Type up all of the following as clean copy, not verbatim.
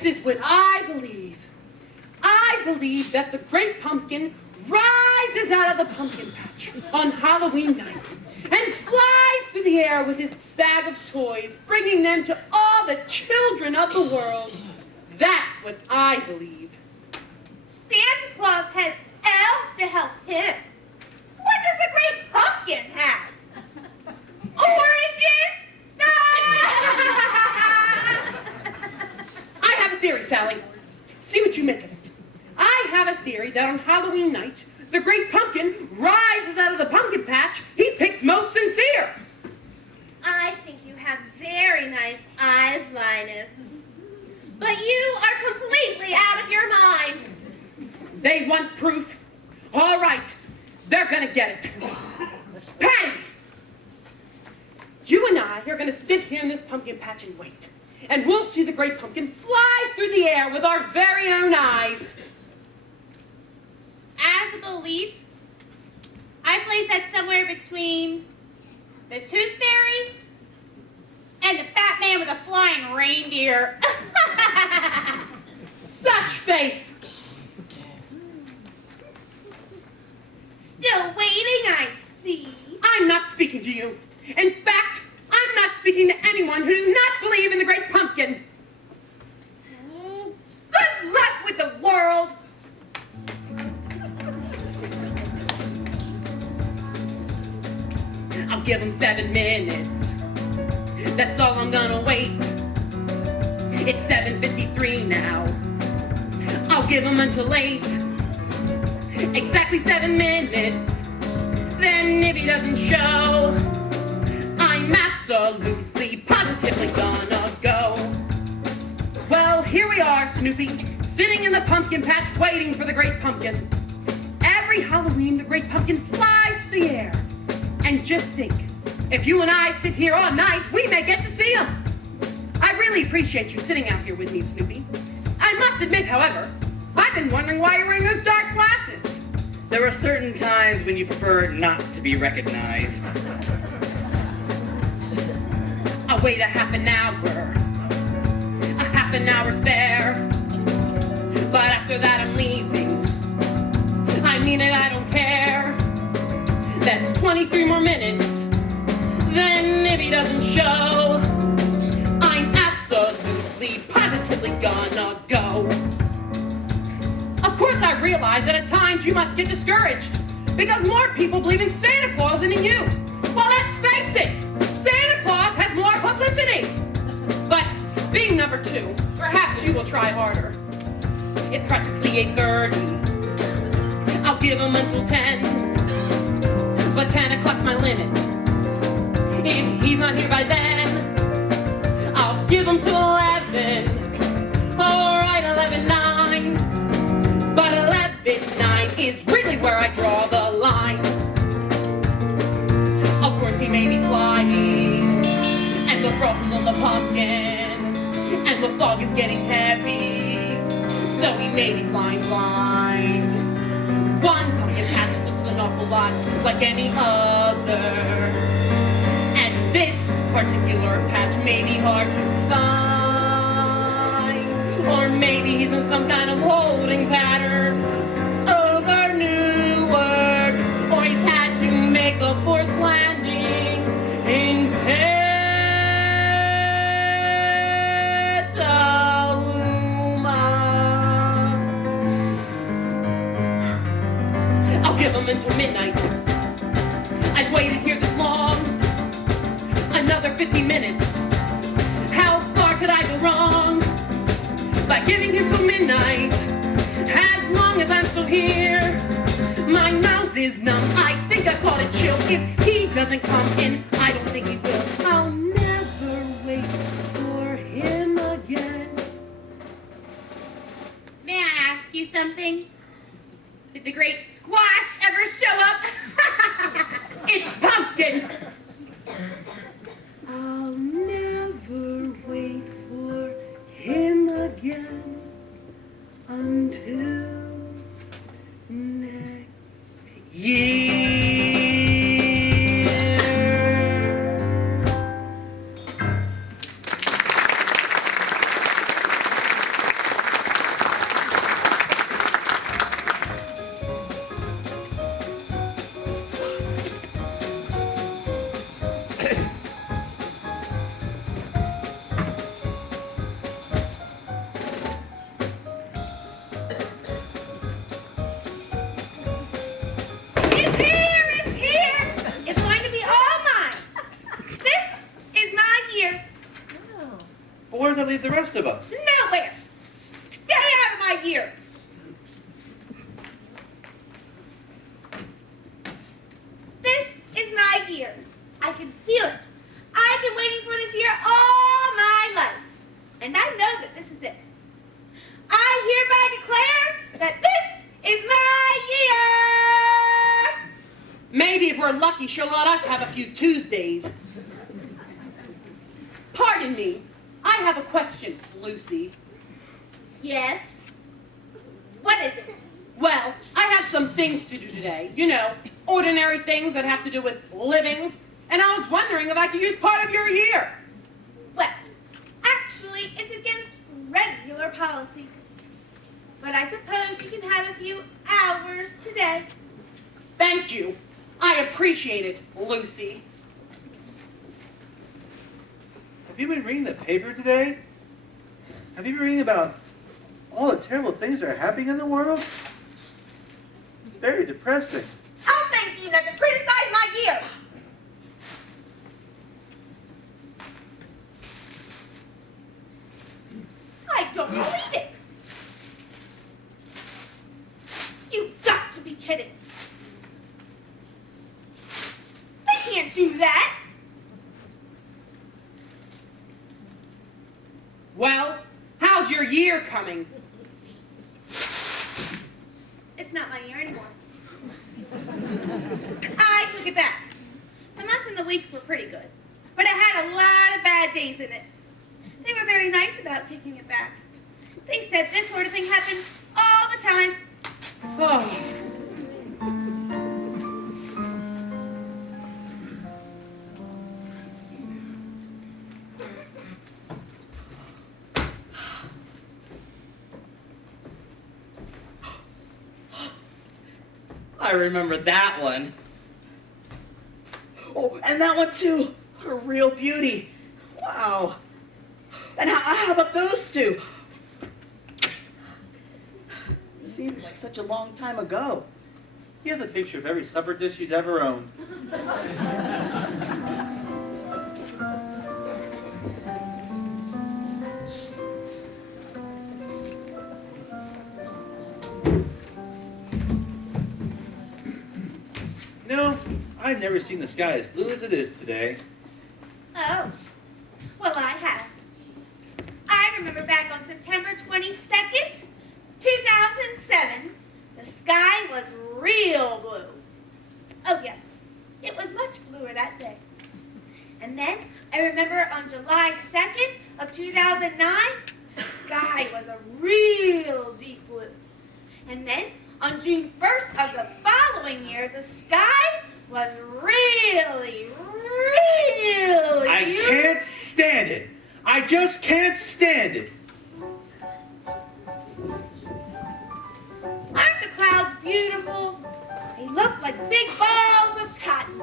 This is what I believe. I believe that the great pumpkin rises out of the pumpkin patch on Halloween night and flies through the air with his bag of toys, bringing them to all the children of the world. That's what I believe. Santa Claus has elves to help him. What does the great pumpkin have? Oranges? I have a theory, Sally. See what you make of it. I have a theory that on Halloween night, the great pumpkin rises out of the pumpkin patch he picks most sincere. I think you have very nice eyes, Linus. But you are completely out of your mind. They want proof. All right, they're gonna get it. Patty! You and I are gonna sit here in this pumpkin patch and wait. And we'll see the great pumpkin fly through the air with our very own eyes. As a belief, I place that somewhere between the Tooth Fairy and the fat man with a flying reindeer. Such faith. Still waiting, I see. I'm not speaking to you. In fact, I'm not speaking to anyone who does not believe in the great pumpkin. Oh, good luck with the world. I'll give him 7 minutes. That's all I'm gonna wait. It's 7:53 now. I'll give him until 8. Exactly 7 minutes. Then if he doesn't show, I'm absolutely, positively gonna go. Well, here we are, Snoopy, sitting in the pumpkin patch waiting for the great pumpkin. Every Halloween, the great pumpkin flies through the air. And just think, if you and I sit here all night, we may get to see him. I really appreciate you sitting out here with me, Snoopy. I must admit, however, I've been wondering why you're wearing those dark glasses. There are certain times when you prefer not to be recognized. I'll wait a half an hour. A half an hour's fair. But after that I'm leaving. I mean it, I don't care. That's 23 more minutes. Then if he doesn't show, I'm absolutely, positively gonna go. Of course I realize that at times you must get discouraged because more people believe in Santa Claus than in you. Well, let's face it, Santa Claus has more publicity. But being number 2, perhaps you will try harder. It's practically 8:30. I'll give him until 10. But 10 o'clock's my limit. If he's not here by then, I'll give him till 11. All right, 11:09. But 11:09 is really where I draw the line. Of course he may be flying, and the frost is on the pumpkin, and the fog is getting heavy, so he may be flying blind. One pumpkin patch looks an awful lot like any other, and this particular patch may be hard to find, or maybe he's in some kind of holding pattern over Newark, or he's had to make a forced landing in Petaluma. I'll give him until midnight. I've waited here this long. Another 50 minutes. How far could I go wrong? By giving him till midnight. As long as I'm still here, my mouth is numb. I think I caught a chill. If he doesn't come in, I don't think he will. I'll never wait for him again. May I ask you something? Did the great Squash ever show up? It's pumpkin! I'll never wait for him again until next year. Nowhere. Stay out of my year. This is my year. I can feel it. I've been waiting for this year all my life. And I know that this is it. I hereby declare that this is my year! Maybe if we're lucky, she'll let us have a few Tuesdays. Pardon me, I have a question, Lucy. Yes? What is it? Well, I have some things to do today. You know, ordinary things that have to do with living. And I was wondering if I could use part of your year. Well, actually, it's against regular policy. But I suppose you can have a few hours today. Thank you. I appreciate it, Lucy. Have you been reading the paper today? Have you been reading about all the terrible things that are happening in the world? It's very depressing. I'll thank you not to criticize my year. I don't believe it. You've got to be kidding. They can't do that. Well, how's your year coming? It's not my year anymore. I took it back. The months and the weeks were pretty good, but it had a lot of bad days in it. They were very nice about taking it back. They said this sort of thing happens all the time. Oh. I remember that one. Oh, and that one too. A real beauty. Wow. And how about those two? Seems like such a long time ago. He has a picture of every supper dish he's ever owned. No, I've never seen the sky as blue as it is today. Oh, well, I have. I remember back on September 22nd, 2007, the sky was real blue. Oh, yes, it was much bluer that day. And then I remember on July 2nd of 2009, the sky was a real deep blue. And then on June 1st of the following year, the sky was really, really I can't stand it. I just can't stand it. Aren't the clouds beautiful? They look like big balls of cotton.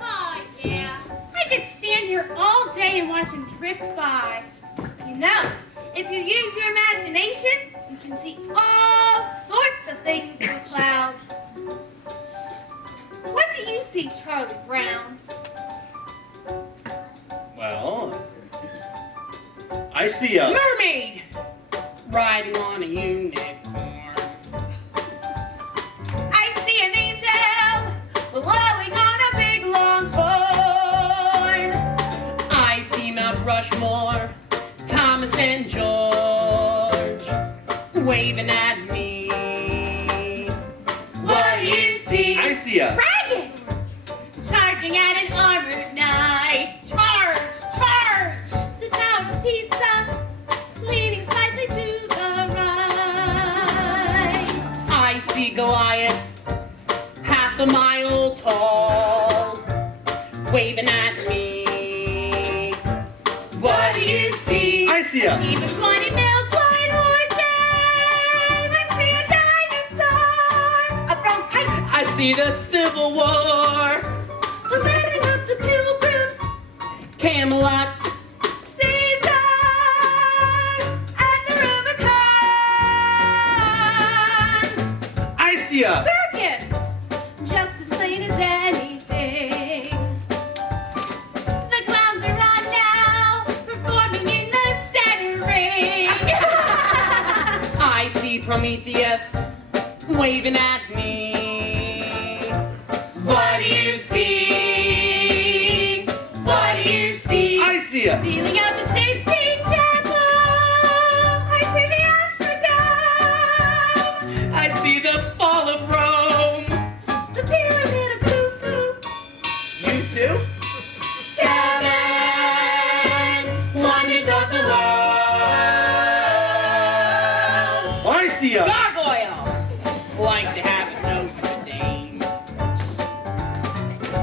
Oh, yeah. I could stand here all day and watch them drift by. You know, if you use your imagination, you can see all sorts of things in the clouds. What do you see, Charlie Brown? Well, I see a Mermaid! Riding on a unicorn. I see an angel blowing on a big long horn. I see Mount Rushmore, Thomas and George, waving at me. What do you see? I see a Dragon! Charging at an armored knight. Charge! Charge! The Tower of Pizza, leaning slightly to the right. I see Goliath, half a mile tall, waving at me. What do you see? I see a See the 20 milk white horses. I see a dinosaur. A bronchitis. I see the Civil War. The wedding of the Pilgrims. Camelot, Caesar and the Rubicon. I see a Circus, just as plain as anything. The clowns are on now, performing in the center ring. see Prometheus waving at me. What do you see? What do you see? I see ya. Stealing out the Sistine Chapel. I see the Astrodome. I see the fall of Rome. The pyramid of Khufu. You too? 7 wonders of the world. I see ya. Gargoyle. Like to have Notre Dame.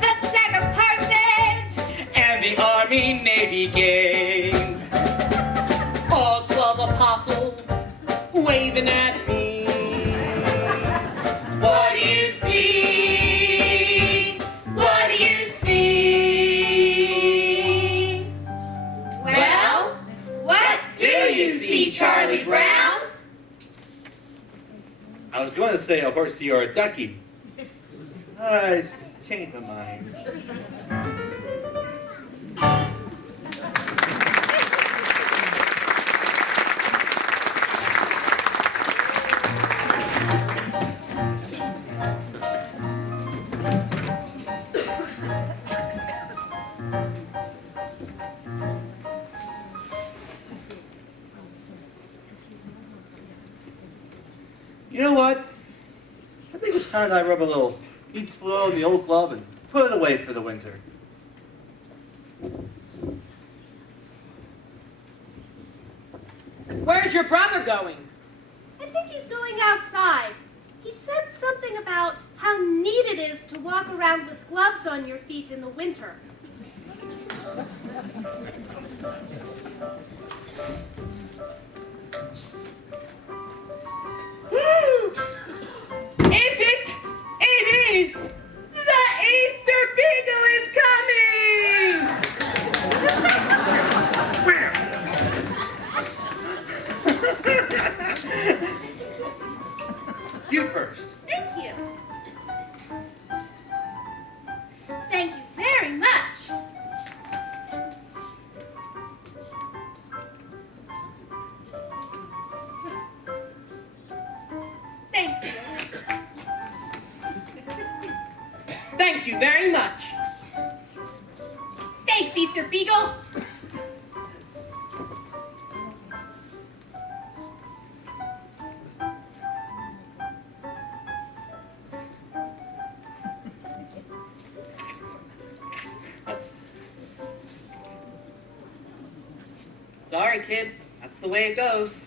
The sack of Carthage. Every army, navy game. All 12 apostles waving at me. What do you see? What do you see? Well, what do you see, Charlie Brown? I was going to say a horsey or a ducky. I changed my mind. You know what? I think it's time I rub a little peach flow in the old glove and put it away for the winter. Where's your brother going? I think he's going outside. He said something about how neat it is to walk around with gloves on your feet in the winter. Is it? It is! The Easter Beagle is coming! You first. Thank you. Thank you very much. Thank you. Thank you very much. Thanks, Easter Beagle. Sorry, kid. That's the way it goes.